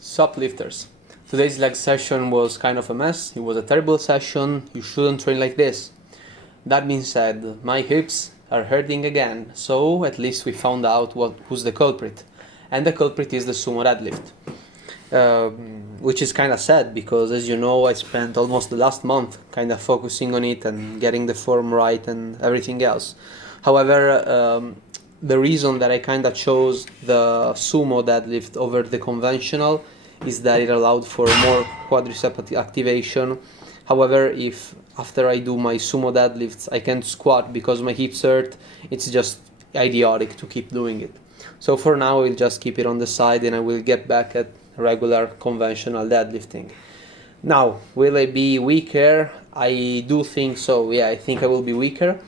Sup lifters. Today's leg session was kind of a mess. It was a terrible session. You shouldn't train like this. That being said, my hips are hurting again, so at least we found out who's the culprit. And the culprit is the sumo deadlift. Which is kind of sad because, as you know, I spent almost the last month kind of focusing on it and getting the form right and everything else. However, the reason that I kind of chose the sumo deadlift over the conventional is that it allowed for more quadricep activation. However, if after I do my sumo deadlifts I can't squat because my hips hurt, it's just idiotic to keep doing it. So for now I'll just keep it on the side and I will get back at regular conventional deadlifting. Now, will I be weaker? I do think so. Yeah, I think I will be weaker.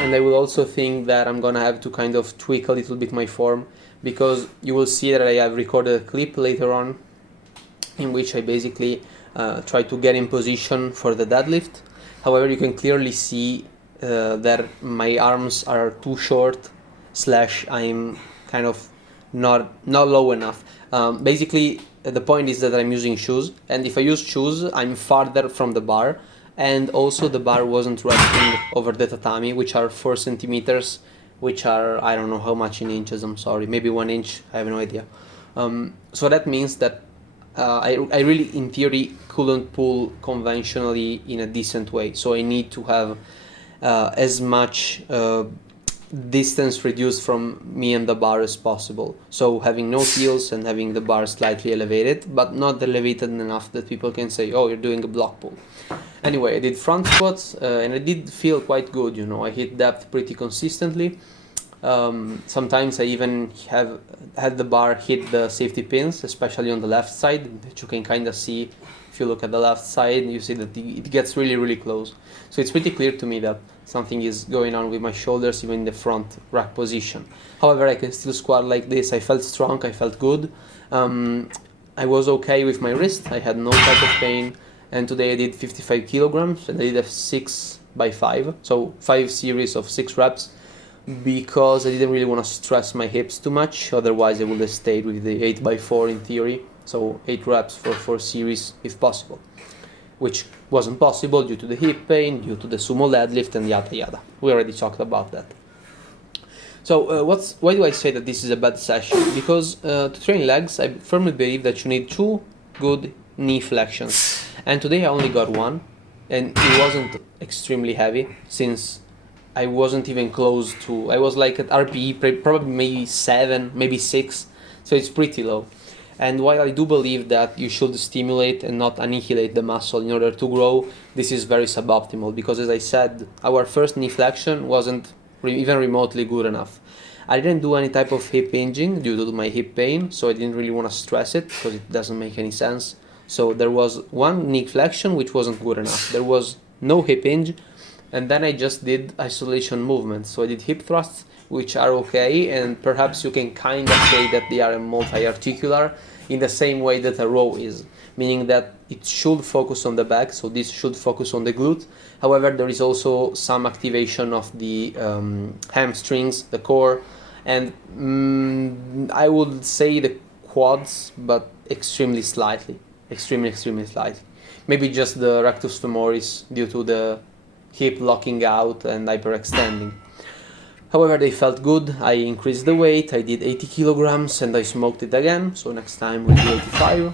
And I will also think that I'm gonna have to kind of tweak a little bit my form, because you will see that I have recorded a clip later on in which I basically try to get in position for the deadlift. However, you can clearly see that my arms are too short, / I'm kind of not low enough. Basically, the point is that I'm using shoes, and if I use shoes, I'm farther from the bar, and also the bar wasn't resting over the tatami, which are 4 centimeters, which are, I don't know how much in inches, I'm sorry, maybe 1 inch, I have no idea. So that means that I really, in theory, couldn't pull conventionally in a decent way, so I need to have as much distance reduced from me and the bar as possible. So having no heels and having the bar slightly elevated, but not elevated enough that people can say, oh, you're doing a block pull. Anyway, I did front squats and I did feel quite good, you know, I hit depth pretty consistently. Sometimes I even have had the bar hit the safety pins, especially on the left side, which you can kind of see. If you look at the left side, you see that it gets really close. So it's pretty clear to me that something is going on with my shoulders, even in the front rack position. However, I can still squat like this. I felt strong, I felt good. I was okay with my wrist, I had no type of pain. And today I did 55 kilograms and I did a 6x5, so 5 series of 6 reps, because I didn't really want to stress my hips too much. Otherwise I would have stayed with the 8x4 in theory, so 8 reps for 4 series if possible, which wasn't possible due to the hip pain, due to the sumo deadlift, and yada yada. We already talked about that. So why do I say that this is a bad session? Because to train legs, I firmly believe that you need 2 good knee flexions, and today I only got 1, and it wasn't extremely heavy, since I wasn't even close to, I was like at RPE probably maybe 7, maybe 6, so it's pretty low. And while I do believe that you should stimulate and not annihilate the muscle in order to grow, this is very suboptimal, because as I said, our first knee flexion wasn't even remotely good enough. I didn't do any type of hip hinging due to my hip pain, so I didn't really want to stress it because it doesn't make any sense. So there was 1 knee flexion which wasn't good enough. There was no hip hinge, and then I just did isolation movements. So I did hip thrusts, which are okay, and perhaps you can kind of say that they are multi-articular in the same way that a row is, meaning that it should focus on the back, so this should focus on the glute. However, there is also some activation of the hamstrings, the core, and I would say the quads, but extremely slightly. Maybe just the rectus femoris due to the hip locking out and hyperextending. However, they felt good. I increased the weight, I did 80 kilograms and I smoked it again, so next time we'll do 85.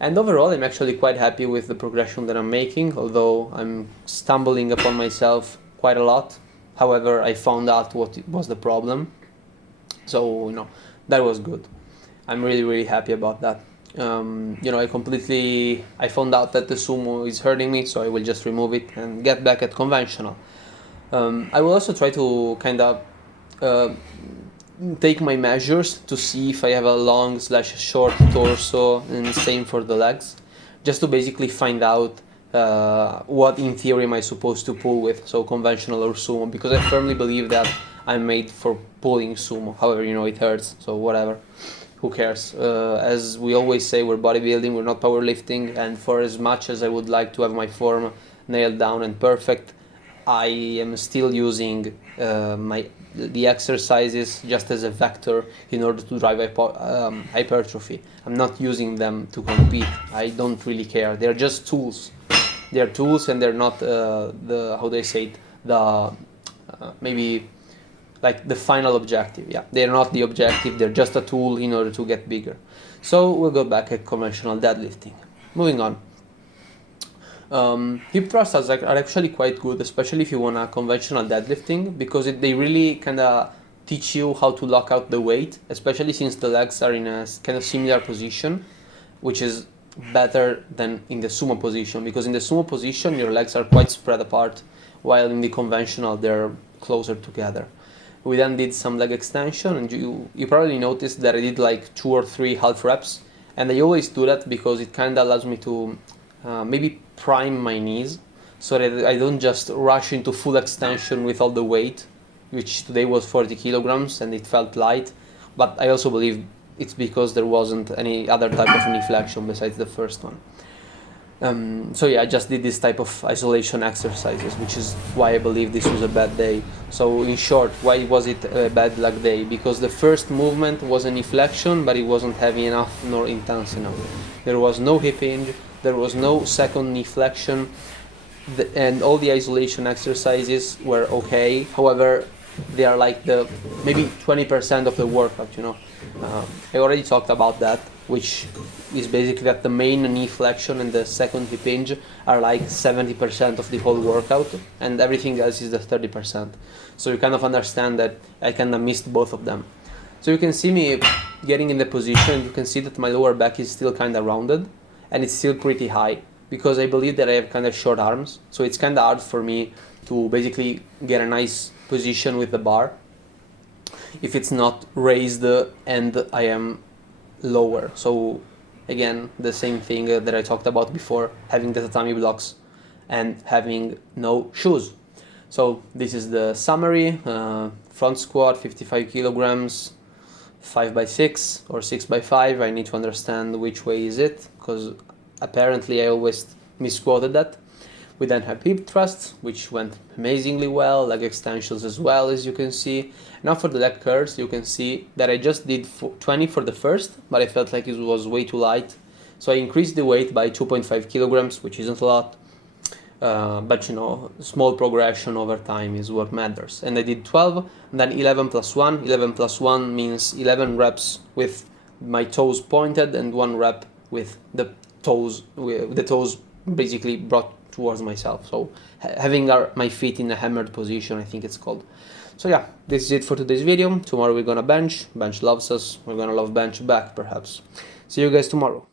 And overall, I'm actually quite happy with the progression that I'm making, although I'm stumbling upon myself quite a lot. However, I found out what was the problem, so, you know, that was good. I'm really happy about that. You know, I found out that the sumo is hurting me, so I will just remove it and get back at conventional. I will also try to kind of take my measures to see if I have a long / short torso, and same for the legs, just to basically find out what in theory am I supposed to pull with, so conventional or sumo, because I firmly believe that I'm made for pulling sumo. However, you know, it hurts, so whatever. Who cares? As we always say, we're bodybuilding, we're not powerlifting, and for as much as I would like to have my form nailed down and perfect, I am still using the exercises just as a vector in order to drive hypertrophy. I'm not using them to compete. I don't really care. They're just tools. They're tools, and they're not the, how do I say it, the maybe like the final objective. Yeah, they're not the objective. They're just a tool in order to get bigger. So we'll go back at conventional deadlifting. Moving on. Hip thrusts are actually quite good, especially if you want a conventional deadlifting, because they really kind of teach you how to lock out the weight, especially since the legs are in a kind of similar position, which is better than in the sumo position, because in the sumo position your legs are quite spread apart, while in the conventional they're closer together. We then did some leg extension, and you probably noticed that I did like 2 or 3 half reps, and I always do that because it kind of allows me to maybe prime my knees, so that I don't just rush into full extension with all the weight, which today was 40 kilograms and it felt light. But I also believe it's because there wasn't any other type of knee flexion besides the first one. So yeah, I just did this type of isolation exercises, which is why I believe this was a bad day. So in short, why was it a bad leg day? Because the first movement was a knee flexion, but it wasn't heavy enough nor intense enough. There was no hip hinge, there was no second knee flexion, and all the isolation exercises were okay. However, they are like the maybe 20% of the workout, you know. I already talked about that, which is basically that the main knee flexion and the second hip hinge are like 70% of the whole workout, and everything else is the 30%. So you kind of understand that I kind of missed both of them. So you can see me getting in the position, you can see that my lower back is still kind of rounded, and it's still pretty high, because I believe that I have kind of short arms, so it's kind of hard for me to basically get a nice position with the bar if it's not raised and I am lower. So again, the same thing that I talked about before, having the tatami blocks and having no shoes. So this is the summary. Front squat 55 kilograms, 5x6 or 6x5. I need to understand which way is it, because apparently I always misquoted that. We then have hip thrusts, which went amazingly well, leg extensions as well, as you can see. Now for the leg curls, you can see that I just did 20 for the first, but I felt like it was way too light. So I increased the weight by 2.5 kilograms, which isn't a lot. But you know, small progression over time is what matters. And I did 12, and then 11 plus 1. 11 plus 1 means 11 reps with my toes pointed and 1 rep with the toes basically brought towards myself. So having my feet in a hammered position, I think it's called. So yeah, this is it for today's video. Tomorrow we're gonna bench. Bench loves us. We're gonna love bench back, perhaps. See you guys tomorrow.